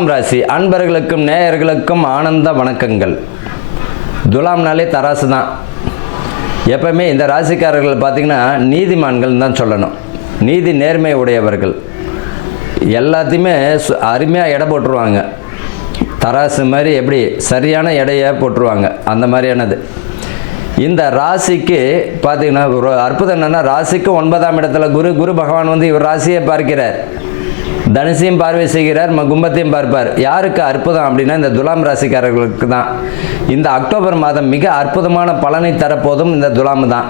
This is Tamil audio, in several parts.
துலாம் ராசி அன்பர்களுக்கும் நேயர்களுக்கும் ஆனந்த வணக்கங்கள். துலாம்னாலே தராசு தான். எப்பவுமே இந்த ராசிக்காரர்கள் பார்த்திங்கன்னா நீதிமான்கள் தான் சொல்லணும். நீதி நேர்மை உடையவர்கள். எல்லாத்தையுமே அருமையாக எடை போட்டுருவாங்க. தராசு மாதிரி எப்படி சரியான எடையை போட்டுருவாங்க, அந்த மாதிரியானது. இந்த ராசிக்கு பார்த்திங்கன்னா ஒரு அற்புதம் என்னென்னா, ராசிக்கு 9ஆம் இடத்துல குரு பகவான் வந்து இவர் ராசியை பார்க்கிறார். தனுசையும் பார்வை செய்கிறார், கும்பத்தையும் பார்ப்பார். யாருக்கு அற்புதம் அப்படின்னா இந்த துலாம் ராசிக்காரர்களுக்கு தான். இந்த அக்டோபர் மாதம் மிக அற்புதமான பலனை தரப்போதும் இந்த துலாம் தான்.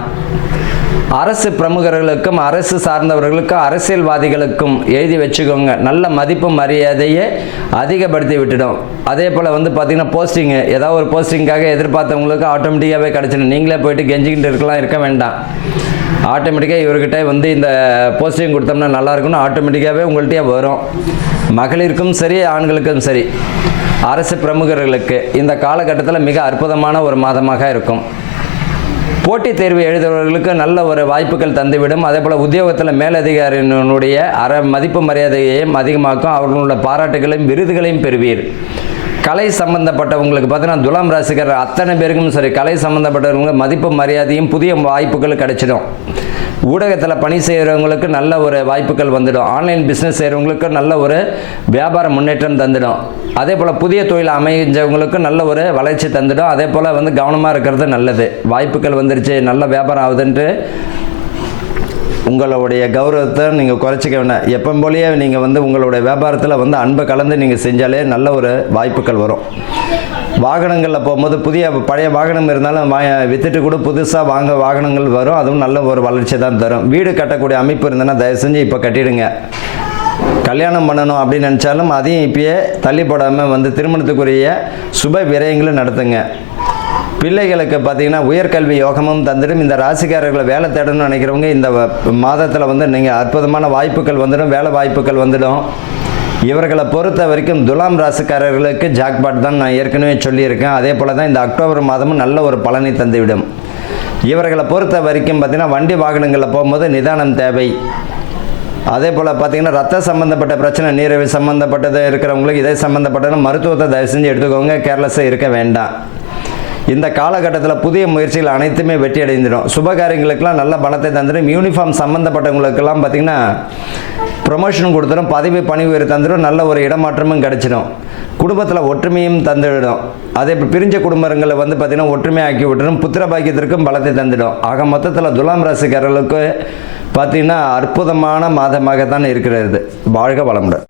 அரசு பிரமுகர்களுக்கும் அரசு சார்ந்தவர்களுக்கும் அரசியல்வாதிகளுக்கும் எழுதி வச்சுக்கோங்க, நல்ல மதிப்பு மரியாதையை அதிகப்படுத்தி விட்டுடும். அதே போல் வந்து பார்த்திங்கன்னா போஸ்டிங்கு, ஏதாவது ஒரு போஸ்டிங்காக எதிர்பார்த்தவங்களுக்கு ஆட்டோமேட்டிக்காகவே கிடச்சிடும். நீங்களே போயிட்டு கெஞ்சிக்கிட்டு இருக்க வேண்டாம். ஆட்டோமேட்டிக்காக இவர்கிட்ட வந்து இந்த போஸ்டிங் கொடுத்தோம்னா நல்லா இருக்குன்னு ஆட்டோமேட்டிக்காகவே உங்கள்கிட்டயே வரும். மகளிருக்கும் சரி ஆண்களுக்கும் சரி, அரசு பிரமுகர்களுக்கு இந்த காலகட்டத்தில் மிக அற்புதமான ஒரு மாதமாக இருக்கும். போட்டித் தேர்வு எழுதுபவர்களுக்கு நல்ல ஒரு வாய்ப்புகள் தந்துவிடும். அதே போல் உத்தியோகத்தில் மேலதிகாரியினுடைய மதிப்பு மரியாதையையும் அதிகமாக்கும். அவர்களுடைய பாராட்டுகளையும் விருதுகளையும் பெறுவீர். கலை சம்பந்தப்பட்டவங்களுக்கு பார்த்தீங்கன்னா துலாம் ராசிக்காரர் அத்தனை பேருக்கும் சரி, கலை சம்பந்தப்பட்டவங்களுக்கு மதிப்பு மரியாதையும் புதிய வாய்ப்புகள் கிடைச்சிடும். ஊடகத்தில் பணி செய்கிறவங்களுக்கு நல்ல ஒரு வாய்ப்புகள் வந்துடும். ஆன்லைன் பிஸ்னஸ் செய்கிறவங்களுக்கு நல்ல ஒரு வியாபார முன்னேற்றம் தந்துடும். அதே போல் புதிய தொழில் அமைஞ்சவங்களுக்கு நல்ல ஒரு வளர்ச்சி தந்துடும். அதே போல் வந்து கவனமாக இருக்கிறது நல்லது. வாய்ப்புகள் வந்துருச்சு, நல்ல வியாபாரம் ஆகுதுன்ட்டு உங்களுடைய கௌரவத்தை நீங்கள் குறைச்சிக்க வேண்டாம். எப்போ போலேயே நீங்கள் வந்து உங்களுடைய வியாபாரத்தில் வந்து அன்பை கலந்து நீங்கள் செஞ்சாலே நல்ல ஒரு வாய்ப்புகள் வரும். வாகனங்களில் போகும்போது பழைய வாகனம் இருந்தாலும் விற்றுட்டு கூட புதுசாக வாகனங்கள் வரும். அதுவும் நல்ல ஒரு வளர்ச்சி தான் தரும். வீடு கட்டக்கூடிய அமைப்பு இருந்ததுன்னா தயவு செஞ்சு இப்போ கட்டிடுங்க. கல்யாணம் பண்ணணும் அப்படின்னு நினச்சாலும் அதையும் இப்பயே தள்ளி போடாமல் வந்து திருமணத்துக்குரிய சுப விரயங்களும் நடத்துங்க. பிள்ளைகளுக்கு பார்த்திங்கன்னா உயர்கல்வி யோகமும் தந்துடும். இந்த ராசிக்காரர்களை வேலை தேடணும்னு நினைக்கிறவங்க இந்த மாதத்தில் வந்து நீங்கள் அற்புதமான வாய்ப்புகள் வந்துடும், வேலை வாய்ப்புகள் வந்துடும். இவர்களை பொறுத்த வரைக்கும் துலாம் ராசிக்காரர்களுக்கு ஜாக்பாட் தான் நான் ஏற்கனவே சொல்லியிருக்கேன். அதே போல் தான் இந்த அக்டோபர் மாதமும் நல்ல ஒரு பலனை தந்துவிடும். இவர்களை பொறுத்த வரைக்கும் பார்த்திங்கன்னா வண்டி வாகனங்களில் போகும்போது நிதானம் தேவை. அதே போல் பார்த்திங்கன்னா ரத்த சம்மந்தப்பட்ட பிரச்சனை, நீரிழிவு சம்மந்தப்பட்டது இருக்கிறவங்களுக்கு இதை சம்மந்தப்பட்டது மருத்துவத்தை தயவு செஞ்சு எடுத்துக்கோங்க. கேர்லெஸ்ஸாக இருக்க வேண்டாம். இந்த காலகட்டத்தில் புதிய முயற்சிகள் அனைத்துமே வெற்றி அடைந்துடும். சுபகாரியங்களுக்கெல்லாம் நல்ல பலத்தை தந்துடும். யூனிஃபார்ம் சம்மந்தப்பட்டவங்களுக்கெல்லாம் பார்த்திங்கன்னா ப்ரொமோஷனும் கொடுத்துடும், பதவி பணி உயர்வு தந்துடும், நல்ல ஒரு இடமாற்றமும் கிடச்சிடும். குடும்பத்தில் ஒற்றுமையும் தந்துவிடும். அதே பிரிஞ்ச குடும்பங்களை வந்து பார்த்திங்கன்னா ஒற்றுமையாக்கி விட்டுடும். புத்திர பாக்கியத்திற்கும் பலத்தை தந்துடும். ஆக மொத்தத்தில் துலாம் ராசிக்காரர்களுக்கு பார்த்திங்கன்னா அற்புதமான மாதமாகத்தான் இருக்கிறது. வாழ்க வளமுடன்.